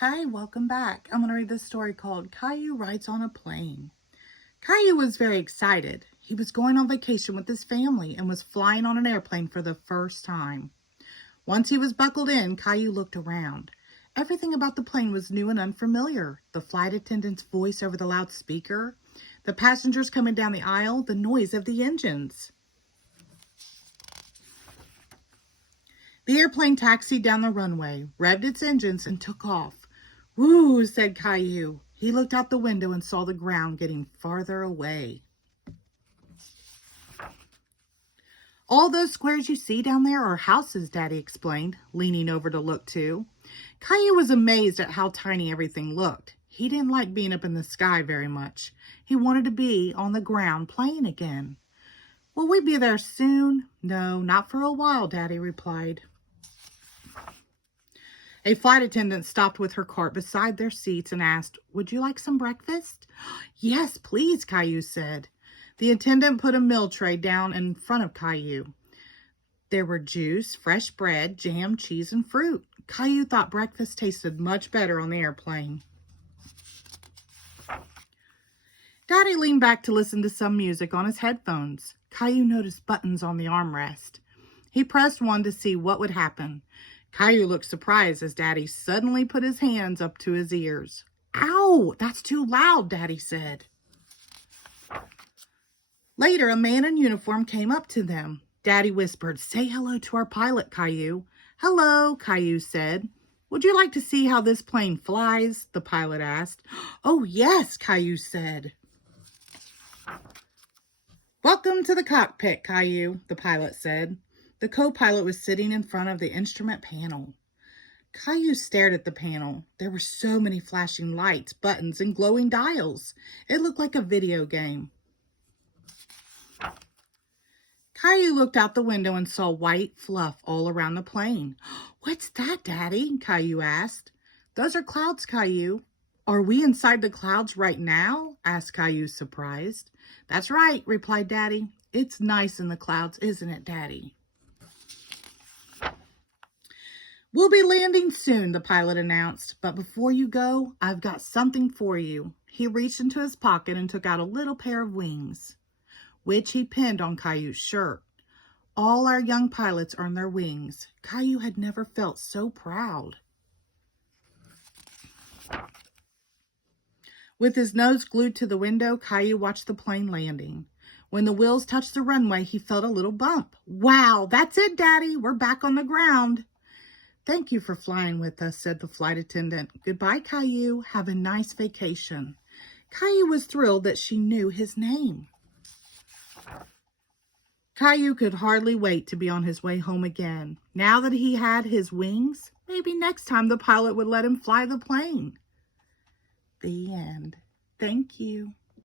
Hi, welcome back. I'm going to read this story called Caillou Rides on a Plane. Caillou was very excited. He was going on vacation with his family and was flying on an airplane for the first time. Once he was buckled in, Caillou looked around. Everything about the plane was new and unfamiliar. The flight attendant's voice over the loudspeaker, the passengers coming down the aisle, the noise of the engines. The airplane taxied down the runway, revved its engines, and took off. "Woo," said Caillou. He looked out the window and saw the ground getting farther away. "All those squares you see down there are houses," Daddy explained, leaning over to look too. Caillou was amazed at how tiny everything looked. He didn't like being up in the sky very much. He wanted to be on the ground playing again. "Will we be there soon?" "No, not for a while," Daddy replied. A flight attendant stopped with her cart beside their seats and asked, "Would you like some breakfast?" "Yes, please," Caillou said. The attendant put a meal tray down in front of Caillou. There were juice, fresh bread, jam, cheese, and fruit. Caillou thought breakfast tasted much better on the airplane. Daddy leaned back to listen to some music on his headphones. Caillou noticed buttons on the armrest. He pressed one to see what would happen. Caillou looked surprised as Daddy suddenly put his hands up to his ears. "Ow, that's too loud," Daddy said. Later, a man in uniform came up to them. Daddy whispered, "Say hello to our pilot, Caillou." "Hello," Caillou said. "Would you like to see how this plane flies?" the pilot asked. "Oh, yes," Caillou said. "Welcome to the cockpit, Caillou," the pilot said. The co-pilot was sitting in front of the instrument panel. Caillou stared at the panel. There were so many flashing lights, buttons, and glowing dials. It looked like a video game. Caillou looked out the window and saw white fluff all around the plane. "What's that, Daddy?" Caillou asked. "Those are clouds, Caillou." "Are we inside the clouds right now?" asked Caillou, surprised. "That's right," replied Daddy. "It's nice in the clouds, isn't it, Daddy?" "We'll be landing soon," the pilot announced. "But before you go, I've got something for you." He reached into his pocket and took out a little pair of wings, which he pinned on Caillou's shirt. All our young pilots earn their wings. Caillou had never felt so proud. With his nose glued to the window, Caillou watched the plane landing. When the wheels touched the runway, he felt a little bump. "Wow, that's it, Daddy. We're back on the ground." "Thank you for flying with us," said the flight attendant. "Goodbye, Caillou. Have a nice vacation." Caillou was thrilled that she knew his name. Caillou could hardly wait to be on his way home again. Now that he had his wings, maybe next time the pilot would let him fly the plane. The end. Thank you.